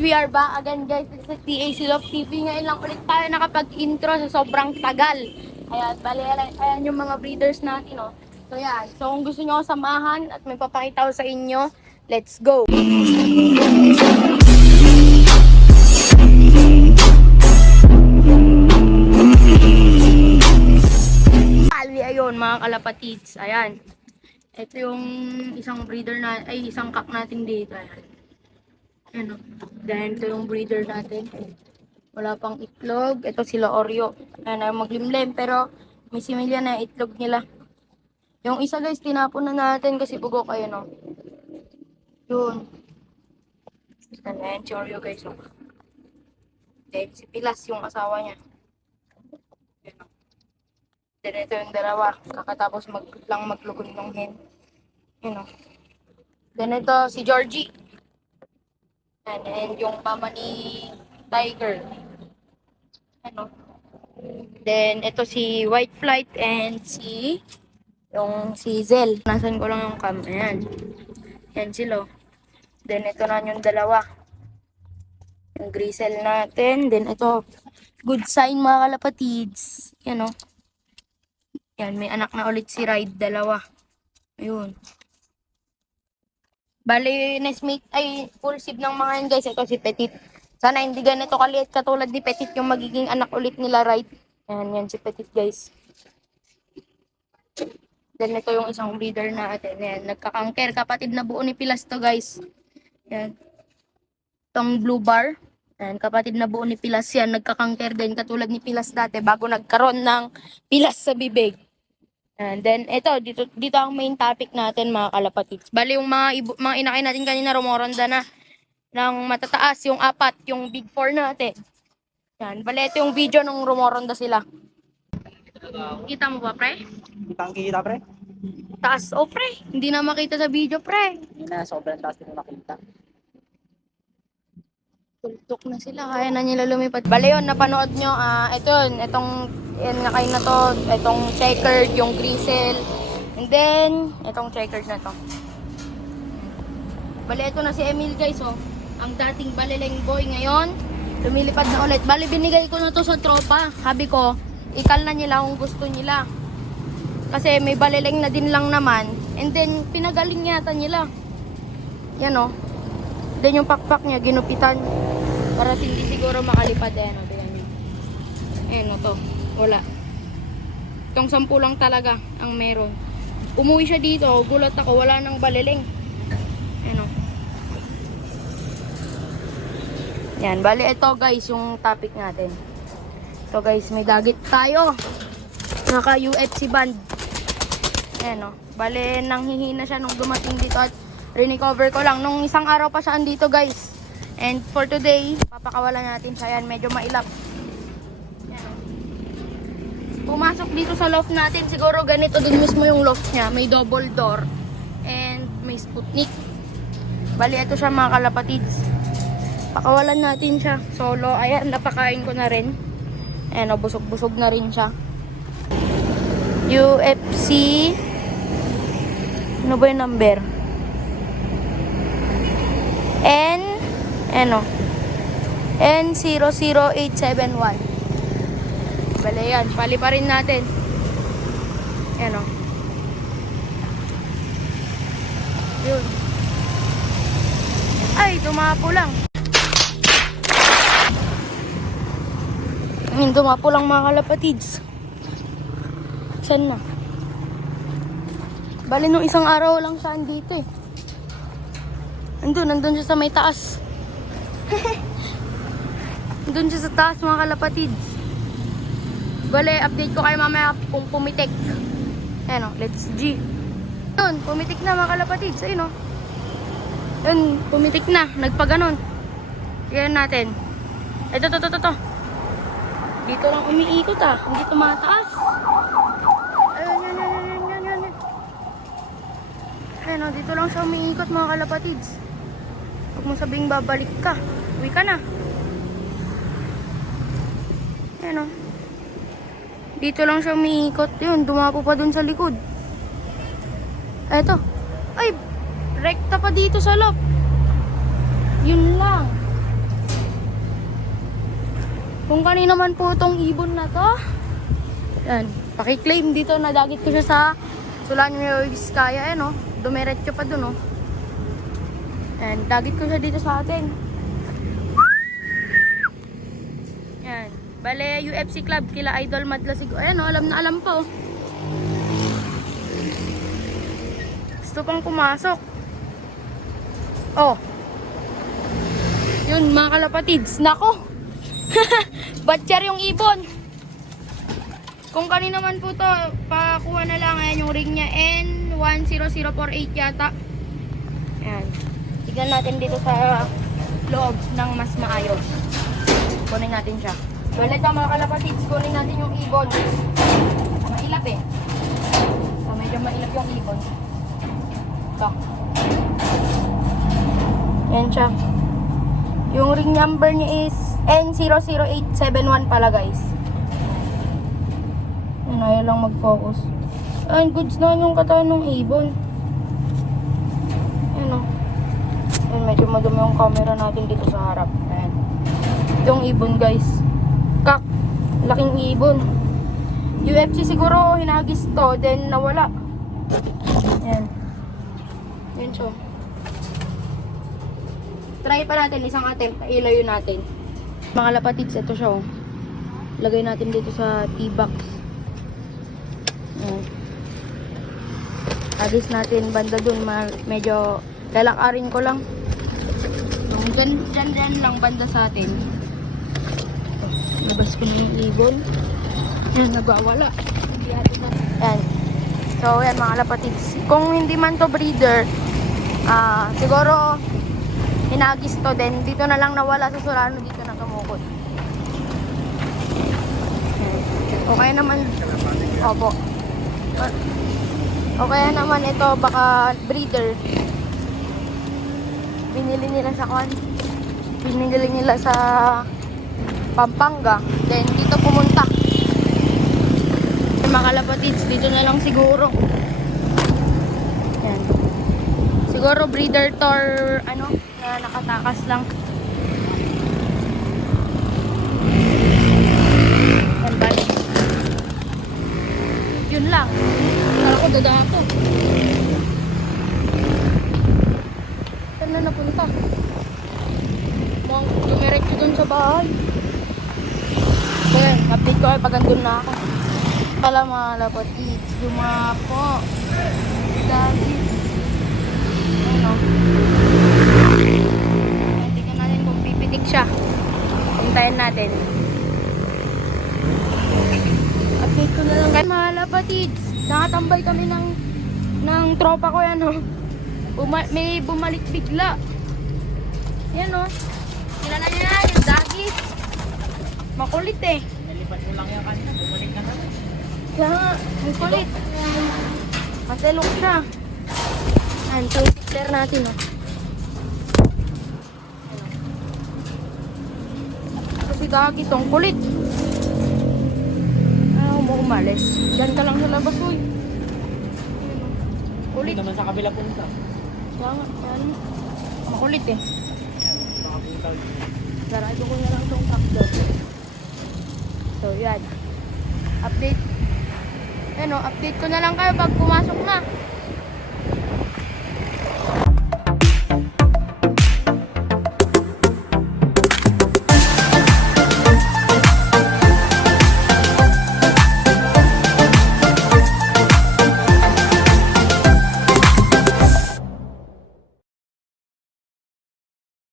we are back again guys sa TAC Love TV. Ngayon lang ulit tayo nakapag-intro sa sobrang tagal. Ayan, bali, ayan yung mga breeders natin, oh. So yan, so kung gusto nyo ako samahan at may papakita ko sa inyo, let's go! Bali, ayun mga kalapatids, ayan. Ito yung isang breeder na, ay isang cock natin dito, ayan. Ano, dahil ito yung breeder natin. Wala pang itlog. Ito sila Oreo. Ayan, ay maglimlim. Pero may similya na itlog nila. Yung isa guys, tinapon na natin kasi bugok. Ayan o. Yun. Ayan si Oreo guys. O. Then si Pilas yung asawa niya. Ayan o. Then ito yung dalawa. Kakatapos maglukon ng hen. Ayan o. Then ito si Georgie. And yung mama ni Tiger. Ano? Then ito si White Flight and si Zell. Nasan ko lang yung cam. Ayan. Yan sila. Then ito na yung dalawa. Yung Grisel natin. Then ito. Good sign mga kalapatids. Yan o. Yan. May anak na ulit si Ride. Dalawa. Ayun. Bali, nesmate ay full sib ng mga yan guys. Ito si Petit. Sana hindi ganito kaliit katulad ni Petit yung magiging anak ulit nila, right? Ayan, yan si Petit guys. Then ito yung isang breeder natin. Ayan, nagkakangker. Kapatid na buo ni Pilas to guys. Ayan. Itong blue bar. Ayan, kapatid na buo ni Pilas yan. Nagkakangker din katulad ni Pilas dati bago nagkaroon ng pilas sa bibig. And then, dito ang main topic natin mga kalapatids. Bali, yung mga inakay natin kanina, rumoronda na ng matataas, yung apat, yung big four natin. Yan, bali, ito yung video nung rumoronda sila. Kita mo ba, pre? Kitang kita, pre. Taas, oh, pre. Hindi na makita sa video, pre. Hindi na, sobrang taas din nakita. Tultok na sila, kaya na nila lumipad. Bale yun, napanood nyo, itong nakay na to, itong checkered, yung Grisel, and then, itong checkered na to. Bale, ito na si Emil guys, oh. Ang dating baleleng boy ngayon, lumilipad na ulit. Bale, binigay ko na to sa tropa. Sabi ko, ikal na nila kung gusto nila. Kasi may baleleng na din lang naman, and then, pinagaling yata nila. Yan, oh. Then yung pakpak niya, ginupitan. Para hindi siguro makalipad. Ayan o, tignan nyo. Ayan o to. Wala. Itong 10 lang talaga ang meron. Umuwi siya dito. Gulat ako. Wala nang baliling. Ayan o. Yan. Bali ito guys yung topic natin. Ito guys. May dagit tayo. Naka UFC band. Ayan o. Bali nanghihina siya nung dumating dito at recover ko lang. Nung isang araw pa siya andito guys. And for today, papakawalan natin siya. Yan, medyo mailap. Yan. Pumasok dito sa loft natin. Siguro ganito din mismo yung loft niya. May double door. And may Sputnik. Bali, ito siya mga kalapatids. Pakawalan natin siya. Solo. Ayan, napakain ko na rin. Ayan, busog-busog na rin siya. UFC. Ano ba yung number? N00871. Bale yan, pali pa rin natin. Ayan o. Yun. Ay, dumapo lang. Dumapo lang mga kalapatids. Saan na? Bale nung isang araw lang siya andito eh. Nandun siya sa may taas. Nandun siya sa taas mga kalapatids. Bale, update ko kayo mamaya kung pumitik. Ayan o, let's G. Yun, pumitik na mga kalapatids. Ayun o. Yun, pumitik na. Nagpaganon. Tignan natin. Ito. Dito lang umiikot ah. Hindi tumataas. Ayun. Ayan o, dito lang siya umiikot mga kalapatids. Huwag mo sabing babalik ka. Uwi ka na. Ayan o. Dito lang siya umiikot. Yun, dumapo pa dun sa likod. Eto. Ay, rekta pa dito sa loft. Yun lang. Kung kanina man po itong ibon na to. Yan. Pakiklaim dito, nadagit ko siya sa Sulanyo Vizcaya. Ayan o. Dumiretso pa dun o. Yan. Dagit ko siya dito sa atin. Yan. Bale, UFC Club, kila Idol Madlasig. Ayan o, alam na alam pa o. Gusto pang pumasok. Oh. Yun mga kalapatids. Nako. Batcher yung ibon. Kung kanina man po to, pakuha na lang. Ayan yung ring niya. N10048 yata. Ayan. Tignan natin dito sa loob ng mas maayos. Kunin natin siya. Wala ka mga kalapatids. Kunin natin yung ibon. Mailap eh. So, medyo mailap yung ibon. Ito. Ayan siya. Yung ring number niya is N00871 pala guys. Yan, ayaw lang mag-focus. Ayan, goods na yung katawan ng ibon. Ayan o. Ayan, medyo madumi yung camera natin dito sa harap. Ayan. Yung ibon guys. Kak. Laking ibon. UFC siguro hinagis to, then nawala. Ayan. Ayan siya. Try pa natin isang attempt, ilayo natin. Mga lapatids, ito siya oh. Lagay natin dito sa T-box. Agis natin banda dun, medyo lalakarin ko lang. Dyan lang banda sa atin. Labas ko na yung ibon. Yan, nagwawala. Yan. So, yan mga lapatids. Kung hindi man to breeder, siguro hinagis to din. Dito na lang nawala sa Solano, dito na tumukod. Okay naman. Opo. Okay naman ito, baka breeder. Binili nila sa kwan. Binili nila sa Pampanga. Then dito pumunta. Mga kalapatids, dito na lang siguro. Yan. Siguro breeder tour, ano, na nakatakas lang. Yan ba? Yun lang. Kala ko dada ako. Saan na napunta? Mukhang dumiretso dun sa bahay. So yan, update ko ay pag andun na ako. Pala mga lapatids, lumako. Dahil ano, tingnan natin kung pipitik siya. Puntayan natin. Update ko na lang kayo mga lapatids. Nakatambay kami ng tropa ko yan oh. May bumalik bigla. Yan oh. Kilala niya yan, yung dagis. Makulit eh. Nilipat mo lang yan kanina, bumalik na naman. Kaya nga, makulit. Maselok siya. Ayan, so i-declare natin oh. Kasi gagi tong kulit. Umalis. Diyan ka lang sa labas, uy. Kulit. Naman sa kabila punta. Kaya nga, yan. Makulit eh. Makapunta. Sarado ko na lang itong takdo. So, yan. Update. Ano, update ko na lang kayo pag pumasok na.